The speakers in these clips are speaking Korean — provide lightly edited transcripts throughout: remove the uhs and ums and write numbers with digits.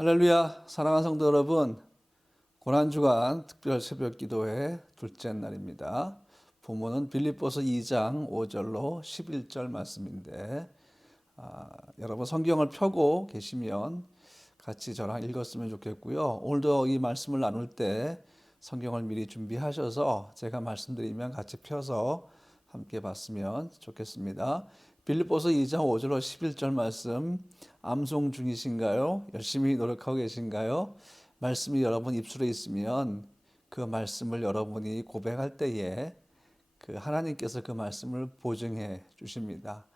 할렐루야, 사랑하는 성도 여러분, 고난주간 특별 새벽 기도회 둘째 날입니다. 본문은 빌립보서 2장 5절로 11절 말씀인데 여러분 성경을 펴고 계시면 같이 저랑 읽었으면 좋겠고요. 오늘도 이 말씀을 나눌 때 성경을 미리 준비하셔서 제가 말씀드리면 같이 펴서 함께 봤으면 좋겠습니다. 빌립보서 2장 5절로 11절 말씀 암송 중이신가요? 열심히 노력하고 계신가요? 말씀이 여러분 입술에 있으면 그 말씀을 여러분이 고백할 때에 그 하나님께서 그 말씀을 보증해 주십니다.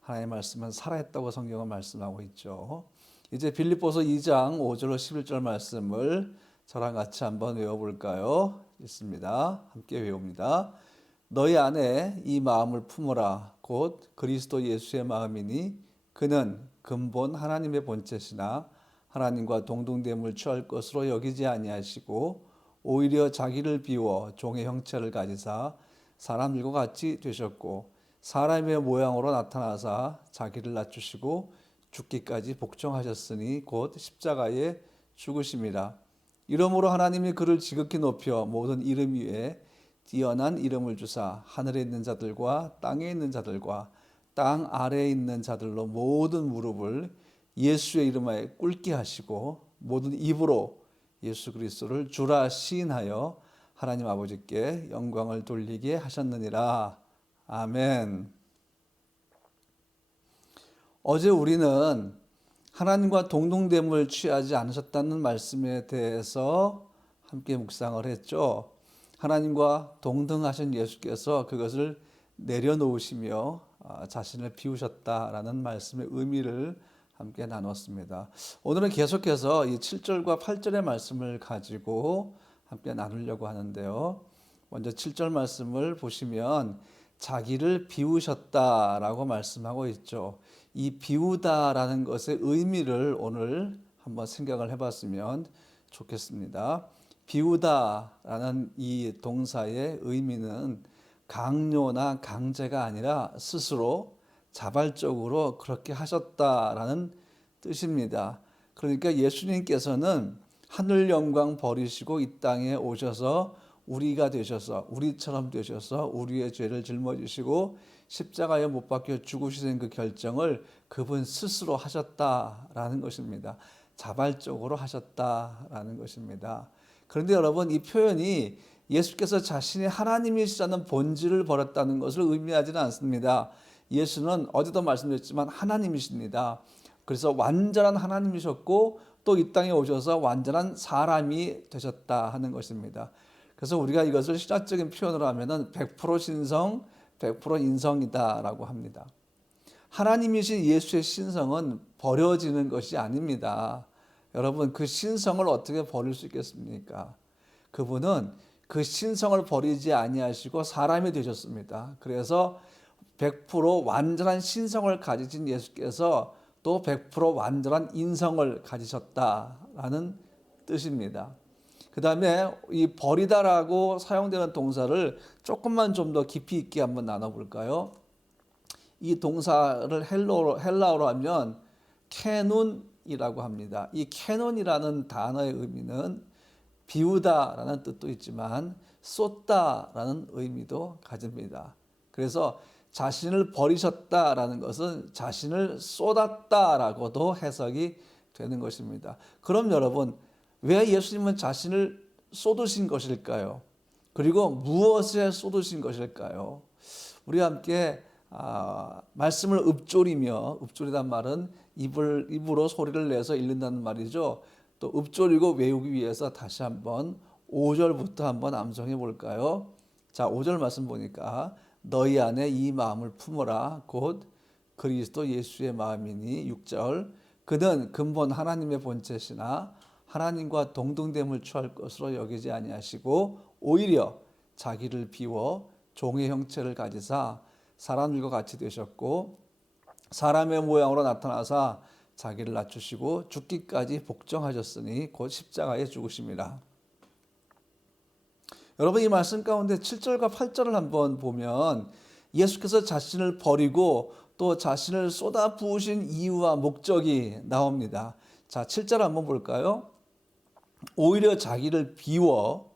하나님의 말씀은 살아있다고 성경은 말씀하고 있죠. 이제 빌립보서 2장 5절로 11절 말씀을 저랑 같이 한번 외워볼까요? 있습니다. 함께 외웁니다. 너희 안에 이 마음을 품어라. 곧 그리스도 예수의 마음이니 그는 근본 하나님의 본체시나 하나님과 동등됨을 취할 것으로 여기지 아니하시고 오히려 자기를 비워 종의 형체를 가지사 사람들과 같이 되셨고 사람의 모양으로 나타나사 자기를 낮추시고 죽기까지 복종하셨으니 곧 십자가에 죽으심이라. 이러므로 하나님이 그를 지극히 높여 모든 이름 위에 뛰어난 이름을 주사 하늘에 있는 자들과 땅에 있는 자들과 땅 아래에 있는 자들로 모든 무릎을 예수의 이름하에 꿇게 하시고 모든 입으로 예수 그리스도를 주라 시인하여 하나님 아버지께 영광을 돌리게 하셨느니라. 아멘. 어제 우리는 하나님과 동등됨을 취하지 않으셨다는 말씀에 대해서 함께 묵상을 했죠. 하나님과 동등하신 예수께서 그것을 내려놓으시며 자신을 비우셨다라는 말씀의 의미를 함께 나눴습니다. 오늘은 계속해서 이 7절과 8절의 말씀을 가지고 함께 나누려고 하는데요. 먼저 7절 말씀을 보시면 자기를 비우셨다라고 말씀하고 있죠. 이 비우다라는 것의 의미를 오늘 한번 생각을 해봤으면 좋겠습니다. 비우다라는 이 동사의 의미는 강요나 강제가 아니라 스스로 자발적으로 그렇게 하셨다라는 뜻입니다. 그러니까 예수님께서는 하늘 영광 버리시고 이 땅에 오셔서 우리가 되셔서 우리처럼 되셔서 우리의 죄를 짊어지시고 십자가에 못 박혀 죽으시는 그 결정을 그분 스스로 하셨다라는 것입니다. 자발적으로 하셨다라는 것입니다. 그런데 여러분 이 표현이 예수께서 자신이 하나님이시라는 본질을 버렸다는 것을 의미하지는 않습니다. 예수는 어제도 말씀드렸지만 하나님이십니다. 그래서 완전한 하나님이셨고 또 이 땅에 오셔서 완전한 사람이 되셨다 하는 것입니다. 그래서 우리가 이것을 신학적인 표현으로 하면은 100% 신성, 100% 인성이다라고 합니다. 하나님이신 예수의 신성은 버려지는 것이 아닙니다. 여러분 그 신성을 어떻게 버릴 수 있겠습니까? 그분은 그 신성을 버리지 아니하시고 사람이 되셨습니다. 그래서 100% 완전한 신성을 가지신 예수께서 또 100% 완전한 인성을 가지셨다라는 뜻입니다. 그 다음에 이 버리다라고 사용되는 동사를 조금만 좀 더 깊이 있게 한번 나눠볼까요? 이 동사를 헬라어로 하면 캐눈이라고 합니다. 이 캐눈이라는 단어의 의미는 비우다라는 뜻도 있지만 쏟다라는 의미도 가집니다. 그래서 자신을 버리셨다라는 것은 자신을 쏟았다라고도 해석이 되는 것입니다. 그럼 여러분 왜 예수님은 자신을 쏟으신 것일까요? 그리고 무엇에 쏟으신 것일까요? 우리 함께 말씀을 읊조리단 말은 입으로 소리를 내서 읽는다는 말이죠. 또 읊조리고 외우기 위해서 다시 한번 5절부터 한번 암송해 볼까요? 자, 5절 말씀 보니까 너희 안에 이 마음을 품어라. 곧 그리스도 예수의 마음이니 6절 그는 근본 하나님의 본체시나 하나님과 동등됨을 취할 것으로 여기지 아니하시고 오히려 자기를 비워 종의 형체를 가지사 사람들과 같이 되셨고 사람의 모양으로 나타나사 자기를 낮추시고 죽기까지 복종하셨으니 곧 십자가에 죽으심이라. 여러분 이 말씀 가운데 7절과 8절을 한번 보면 예수께서 자신을 버리고 또 자신을 쏟아 부으신 이유와 목적이 나옵니다. 자, 7절 한번 볼까요? 오히려 자기를 비워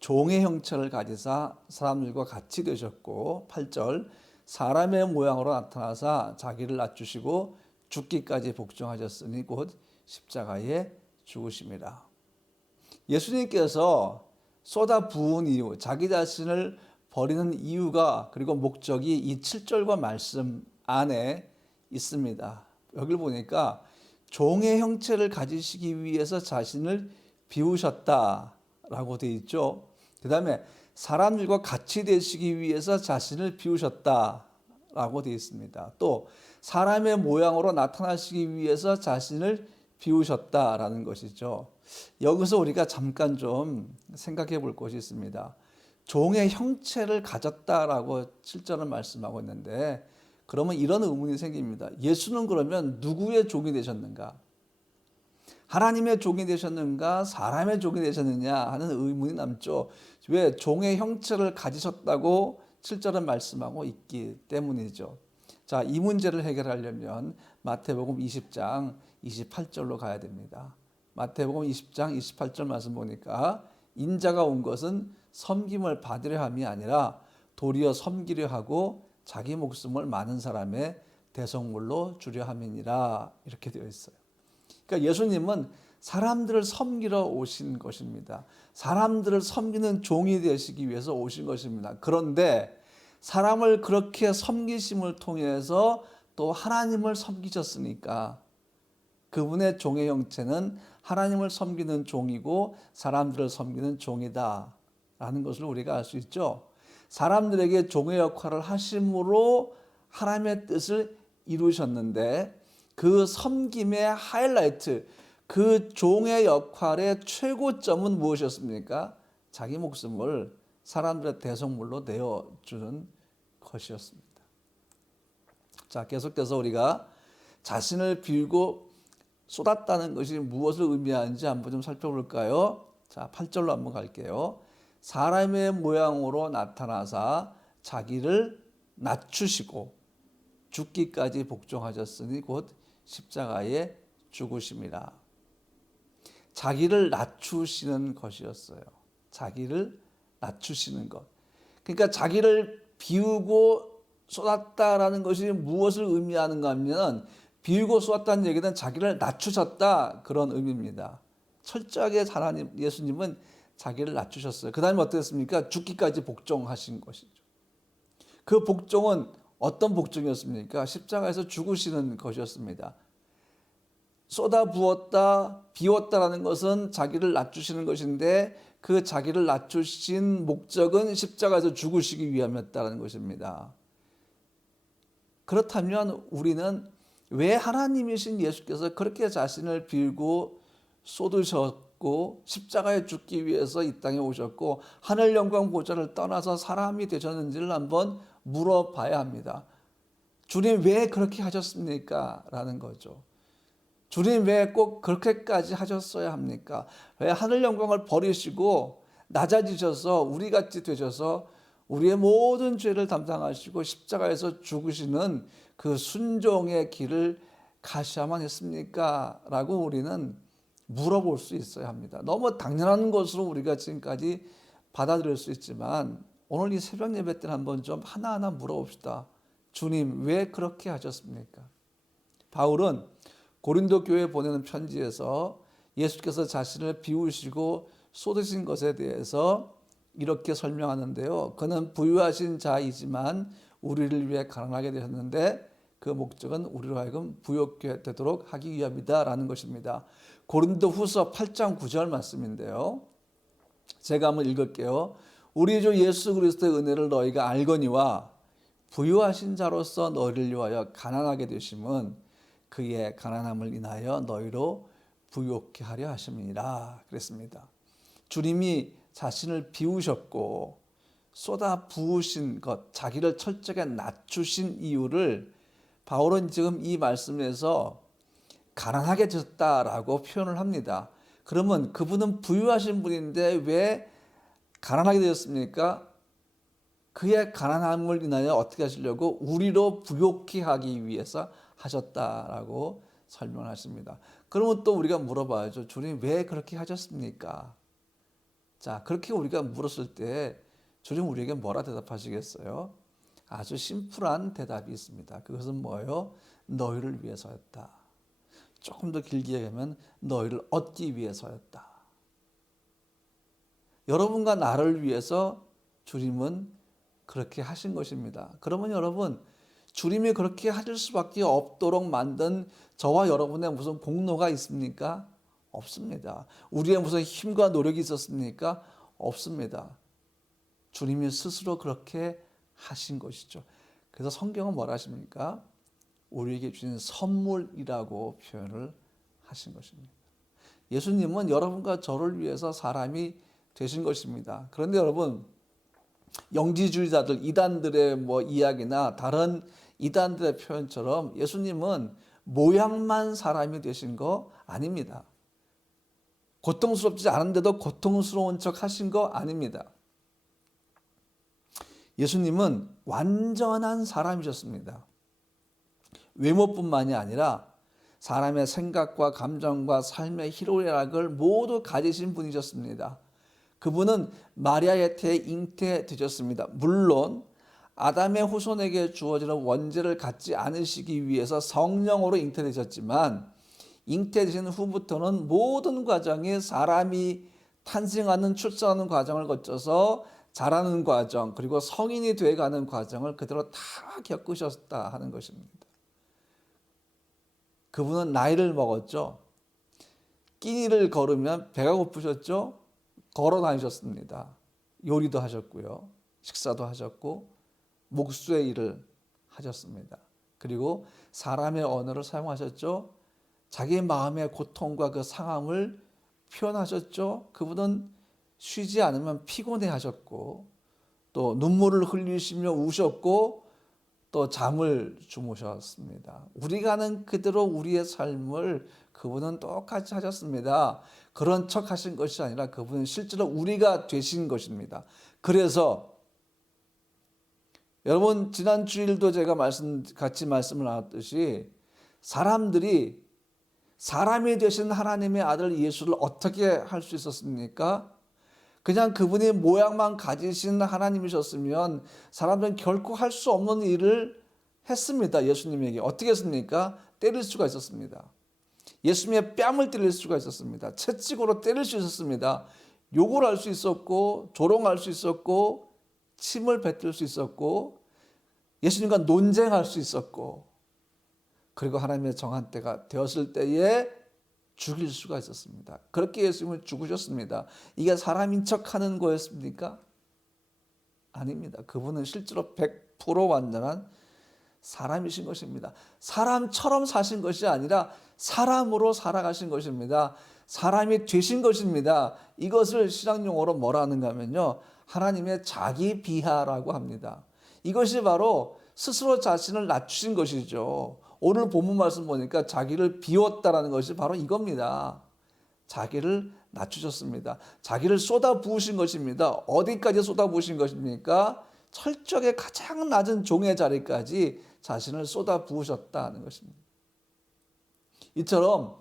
종의 형체를 가지사 사람들과 같이 되셨고, 8절 사람의 모양으로 나타나사 자기를 낮추시고 죽기까지 복종하셨으니 곧 십자가에 죽으심이라. 예수님께서 쏟아 부은 이유, 자기 자신을 버리는 이유가 그리고 목적이 이 7절과 말씀 안에 있습니다. 여기를 보니까 종의 형체를 가지시기 위해서 자신을 비우셨다라고 되어 있죠. 그 다음에 사람들과 같이 되시기 위해서 자신을 비우셨다라고 되어 있습니다. 또 사람의 모양으로 나타나시기 위해서 자신을 비우셨다라는 것이죠. 여기서 우리가 잠깐 좀 생각해 볼 것이 있습니다. 종의 형체를 가졌다라고 7절은 말씀하고 있는데, 그러면 이런 의문이 생깁니다. 예수는 그러면 누구의 종이 되셨는가? 하나님의 종이 되셨는가? 사람의 종이 되셨느냐 하는 의문이 남죠. 왜? 종의 형체를 가지셨다고 7절은 말씀하고 있기 때문이죠. 자, 이 문제를 해결하려면 마태복음 20장 28절로 가야 됩니다. 마태복음 20장 28절 말씀 보니까 인자가 온 것은 섬김을 받으려 함이 아니라 도리어 섬기려 하고 자기 목숨을 많은 사람의 대속물로 주려 함이니라, 이렇게 되어 있어요. 그러니까 예수님은 사람들을 섬기러 오신 것입니다. 사람들을 섬기는 종이 되시기 위해서 오신 것입니다. 그런데 사람을 그렇게 섬기심을 통해서 또 하나님을 섬기셨으니까 그분의 종의 형체는 하나님을 섬기는 종이고 사람들을 섬기는 종이다 라는 것을 우리가 알 수 있죠. 사람들에게 종의 역할을 하심으로 하나님의 뜻을 이루셨는데, 그 섬김의 하이라이트, 그 종의 역할의 최고점은 무엇이었습니까? 자기 목숨을 사람들의 대속물로 내어주는 것이었습니다. 자, 계속해서 우리가 자신을 비우고 쏟았다는 것이 무엇을 의미하는지 한번 좀 살펴볼까요? 자, 8절로 한번 갈게요. 사람의 모양으로 나타나사 자기를 낮추시고 죽기까지 복종하셨으니 곧 십자가에 죽으심이라. 자기를 낮추시는 것이었어요. 자기를 낮추시는 것. 그러니까 자기를 비우고 쏟았다라는 것이 무엇을 의미하는가 하면, 비우고 쏟았다는 얘기는 자기를 낮추셨다, 그런 의미입니다. 철저하게 하나님, 예수님은 자기를 낮추셨어요. 그 다음에 어땠습니까? 죽기까지 복종하신 것이죠. 그 복종은 어떤 복종이었습니까? 십자가에서 죽으시는 것이었습니다. 쏟아 부었다, 비웠다라는 것은 자기를 낮추시는 것인데, 그 자기를 낮추신 목적은 십자가에서 죽으시기 위함이었다는 것입니다. 그렇다면 우리는 왜 하나님이신 예수께서 그렇게 자신을 비우고 쏟으셨고 십자가에 죽기 위해서 이 땅에 오셨고 하늘 영광 보좌를 떠나서 사람이 되셨는지를 한번 물어봐야 합니다. 주님 왜 그렇게 하셨습니까? 라는 거죠. 주님 왜 꼭 그렇게까지 하셨어야 합니까? 왜 하늘 영광을 버리시고 낮아지셔서 우리같이 되셔서 우리의 모든 죄를 담당하시고 십자가에서 죽으시는 그 순종의 길을 가셔야만 했습니까? 라고 우리는 물어볼 수 있어야 합니다. 너무 당연한 것으로 우리가 지금까지 받아들일 수 있지만 오늘 이 새벽 예배 때 한번 좀 하나하나 물어봅시다. 주님 왜 그렇게 하셨습니까? 바울은 고린도 교회에 보내는 편지에서 예수께서 자신을 비우시고 쏟으신 것에 대해서 이렇게 설명하는데요. 그는 부유하신 자이지만 우리를 위해 가난하게 되셨는데 그 목적은 우리로 하여금 부욕하게 되도록 하기 위함이다 라는 것입니다. 고린도 후서 8장 9절 말씀인데요. 제가 한번 읽을게요. 우리 주 예수 그리스도의 은혜를 너희가 알거니와 부유하신 자로서 너희를 위하여 가난하게 되심은 그의 가난함을 인하여 너희로 부욕케 하려 하심이니라 그랬습니다. 주님이 자신을 비우셨고 쏟아 부으신 것, 자기를 철저하게 낮추신 이유를 바울은 지금 이 말씀에서 가난하게 되셨다라고 표현을 합니다. 그러면 그분은 부유하신 분인데 왜 가난하게 되었습니까? 그의 가난함을 인하여 어떻게 하시려고? 우리로 부욕케 하기 위해서 하셨다라고 설명하십니다. 그러면 또 우리가 물어봐야죠. 주님 왜 그렇게 하셨습니까? 자, 그렇게 우리가 물었을 때 주님 우리에게 뭐라 대답하시겠어요? 아주 심플한 대답이 있습니다. 그것은 뭐예요? 너희를 위해서였다. 조금 더 길게 얘기하면 너희를 얻기 위해서였다. 여러분과 나를 위해서 주님은 그렇게 하신 것입니다. 그러면 여러분, 주님이 그렇게 하실 수밖에 없도록 만든 저와 여러분의 무슨 공로가 있습니까? 없습니다. 우리의 무슨 힘과 노력이 있었습니까? 없습니다. 주님이 스스로 그렇게 하신 것이죠. 그래서 성경은 뭐라 하십니까? 우리에게 주신 선물이라고 표현을 하신 것입니다. 예수님은 여러분과 저를 위해서 사람이 되신 것입니다. 그런데 여러분, 영지주의자들, 이단들의 이야기나 다른 이단들의 표현처럼 예수님은 모양만 사람이 되신 거 아닙니다. 고통스럽지 않은데도 고통스러운 척 하신 거 아닙니다. 예수님은 완전한 사람이셨습니다. 외모뿐만이 아니라 사람의 생각과 감정과 삶의 희로애락을 모두 가지신 분이셨습니다. 그분은 마리아의 태 잉태되셨습니다. 물론 아담의 후손에게 주어지는 원죄를 갖지 않으시기 위해서 성령으로 잉태되셨지만 잉태되신 후부터는 모든 과정이 사람이 탄생하는 출산하는 과정을 거쳐서 자라는 과정 그리고 성인이 돼가는 과정을 그대로 다 겪으셨다 하는 것입니다. 그분은 나이를 먹었죠. 끼니를 걸으면 배가 고프셨죠. 걸어 다니셨습니다. 요리도 하셨고요. 식사도 하셨고 목수의 일을 하셨습니다. 그리고 사람의 언어를 사용하셨죠. 자기 마음의 고통과 그 상함을 표현하셨죠. 그분은 쉬지 않으면 피곤해 하셨고 또 눈물을 흘리시며 우셨고 또 잠을 주무셨습니다. 우리가 하는 그대로 우리의 삶을 그분은 똑같이 하셨습니다. 그런 척 하신 것이 아니라 그분은 실제로 우리가 되신 것입니다. 그래서 여러분 지난 주일도 제가 같이 말씀을 나눴듯이 사람들이 사람이 되신 하나님의 아들 예수를 어떻게 할 수 있었습니까? 그냥 그분이 모양만 가지신 하나님이셨으면 사람들은 결코 할 수 없는 일을 했습니다. 예수님에게. 어떻게 했습니까? 때릴 수가 있었습니다. 예수님의 뺨을 때릴 수가 있었습니다. 채찍으로 때릴 수 있었습니다. 욕을 할 수 있었고 조롱할 수 있었고 침을 뱉을 수 있었고 예수님과 논쟁할 수 있었고 그리고 하나님의 정한 때가 되었을 때에 죽일 수가 있었습니다. 그렇게 예수님은 죽으셨습니다. 이게 사람인 척하는 거였습니까? 아닙니다. 그분은 실제로 100% 완전한 사람이신 것입니다. 사람처럼 사신 것이 아니라 사람으로 살아가신 것입니다. 사람이 되신 것입니다. 이것을 신학용어로 뭐라 하는가 하면요. 하나님의 자기 비하라고 합니다. 이것이 바로 스스로 자신을 낮추신 것이죠. 오늘 본문 말씀 보니까 자기를 비웠다라는 것이 바로 이겁니다. 자기를 낮추셨습니다. 자기를 쏟아 부으신 것입니다. 어디까지 쏟아 부으신 것입니까? 철저하게 가장 낮은 종의 자리까지 자신을 쏟아 부으셨다는 것입니다. 이처럼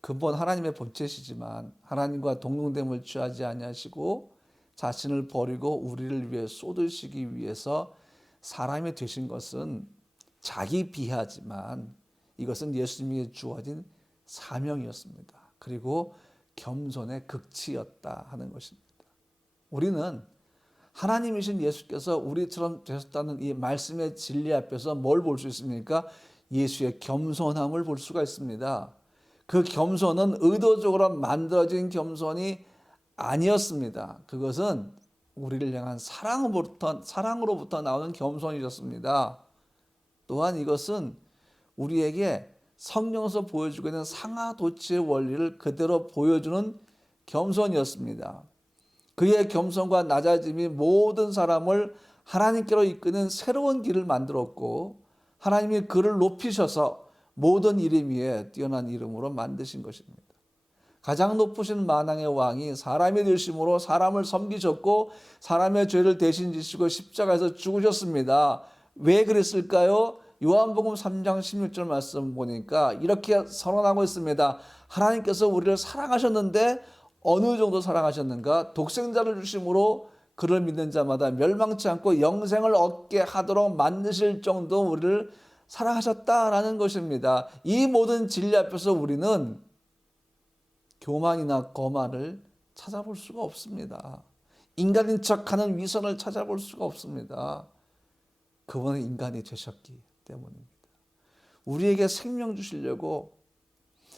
근본 하나님의 본체시지만 하나님과 동등됨을 취하지 아니하시고 자신을 버리고 우리를 위해 쏟으시기 위해서 사람이 되신 것은 자기 비하지만 이것은 예수님이 주어진 사명이었습니다. 그리고 겸손의 극치였다 하는 것입니다. 우리는 하나님이신 예수께서 우리처럼 되셨다는 이 말씀의 진리 앞에서 뭘 볼 수 있습니까? 예수의 겸손함을 볼 수가 있습니다. 그 겸손은 의도적으로 만들어진 겸손이 아니었습니다. 그것은 우리를 향한 사랑으로부터 나오는 겸손이었습니다. 또한 이것은 우리에게 성경에서 보여주고 있는 상하도치의 원리를 그대로 보여주는 겸손이었습니다. 그의 겸손과 낮아짐이 모든 사람을 하나님께로 이끄는 새로운 길을 만들었고 하나님이 그를 높이셔서 모든 이름 위에 뛰어난 이름으로 만드신 것입니다. 가장 높으신 만왕의 왕이 사람이 되심으로 사람을 섬기셨고 사람의 죄를 대신 지시고 십자가에서 죽으셨습니다. 왜 그랬을까요? 요한복음 3장 16절 말씀 보니까 이렇게 선언하고 있습니다. 하나님께서 우리를 사랑하셨는데 어느 정도 사랑하셨는가? 독생자를 주심으로 그를 믿는 자마다 멸망치 않고 영생을 얻게 하도록 만드실 정도 우리를 사랑하셨다라는 것입니다. 이 모든 진리 앞에서 우리는 교만이나 거만을 찾아볼 수가 없습니다. 인간인 척하는 위선을 찾아볼 수가 없습니다. 그분은 인간이 되셨기 때문입니다. 우리에게 생명 주시려고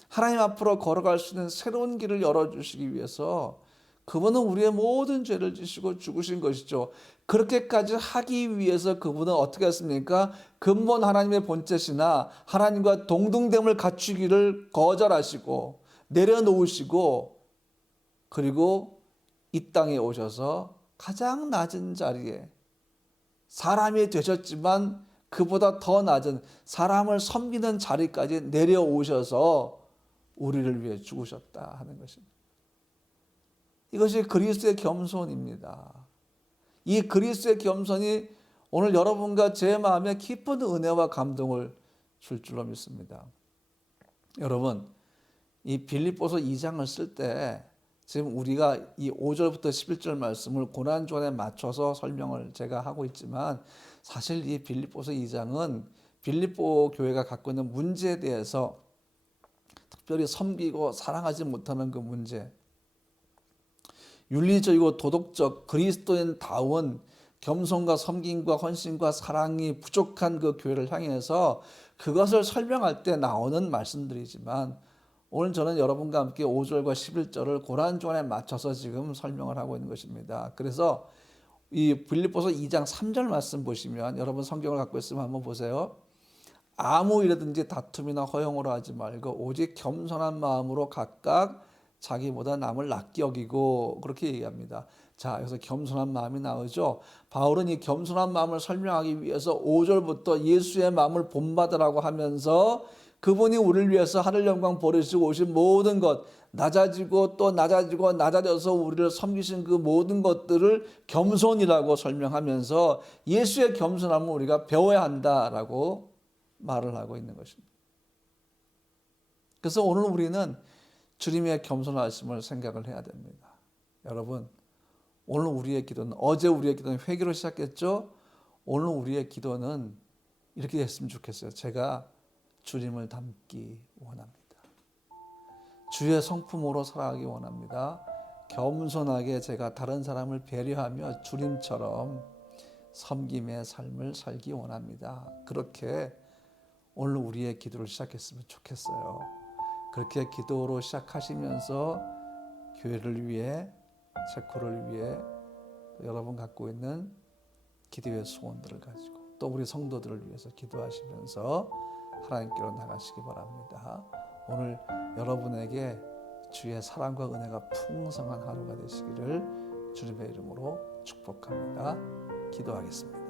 하나님 앞으로 걸어갈 수 있는 새로운 길을 열어주시기 위해서 그분은 우리의 모든 죄를 지시고 죽으신 것이죠. 그렇게까지 하기 위해서 그분은 어떻게 했습니까? 근본 하나님의 본체시나 하나님과 동등됨을 갖추기를 거절하시고 내려놓으시고 그리고 이 땅에 오셔서 가장 낮은 자리에 사람이 되셨지만 그보다 더 낮은 사람을 섬기는 자리까지 내려오셔서 우리를 위해 죽으셨다 하는 것입니다. 이것이 그리스도의 겸손입니다. 이 그리스도의 겸손이 오늘 여러분과 제 마음에 깊은 은혜와 감동을 줄 줄로 믿습니다. 여러분, 이 빌립보서 2장을 쓸 때 지금 우리가 이 5절부터 11절 말씀을 고난주간에 맞춰서 설명을 제가 하고 있지만 사실 이 빌립보서 2장은 빌립보 교회가 갖고 있는 문제에 대해서 특별히 섬기고 사랑하지 못하는 그 문제, 윤리적이고 도덕적 그리스도인다운 겸손과 섬김과 헌신과 사랑이 부족한 그 교회를 향해서 그것을 설명할 때 나오는 말씀들이지만 오늘 저는 여러분과 함께 5절과 11절을 고난주간에 맞춰서 지금 설명을 하고 있는 것입니다. 그래서 이 빌립보서 2장 3절 말씀 보시면 여러분 성경을 갖고 있으면 한번 보세요. 아무 일이든지 다툼이나 허용으로 하지 말고 오직 겸손한 마음으로 각각 자기보다 남을 낫게 여기고 그렇게 얘기합니다. 자, 여기서 겸손한 마음이 나오죠. 바울은 이 겸손한 마음을 설명하기 위해서 5절부터 예수의 마음을 본받으라고 하면서 그분이 우리를 위해서 하늘 영광 버리시고 오신 모든 것, 낮아지고 또 낮아지고 낮아져서 우리를 섬기신 그 모든 것들을 겸손이라고 설명하면서 예수의 겸손함을 우리가 배워야 한다라고 말을 하고 있는 것입니다. 그래서 오늘 우리는 주님의 겸손하심을 생각을 해야 됩니다. 여러분, 오늘 우리의 기도는 어제 우리의 기도는 회개로 시작했죠. 오늘 우리의 기도는 이렇게 했으면 좋겠어요. 제가 주님을 닮기 원합니다. 주의 성품으로 살아가기 원합니다. 겸손하게 제가 다른 사람을 배려하며 주님처럼 섬김의 삶을 살기 원합니다. 그렇게 오늘 우리의 기도를 시작했으면 좋겠어요. 그렇게 기도로 시작하시면서 교회를 위해, 체코를 위해 여러분 갖고 있는 기도의 소원들을 가지고 또 우리 성도들을 위해서 기도하시면서 하나님께로 나가시기 바랍니다. 오늘 여러분에게 주의 사랑과 은혜가 풍성한 하루가 되시기를 주님의 이름으로 축복합니다. 기도하겠습니다.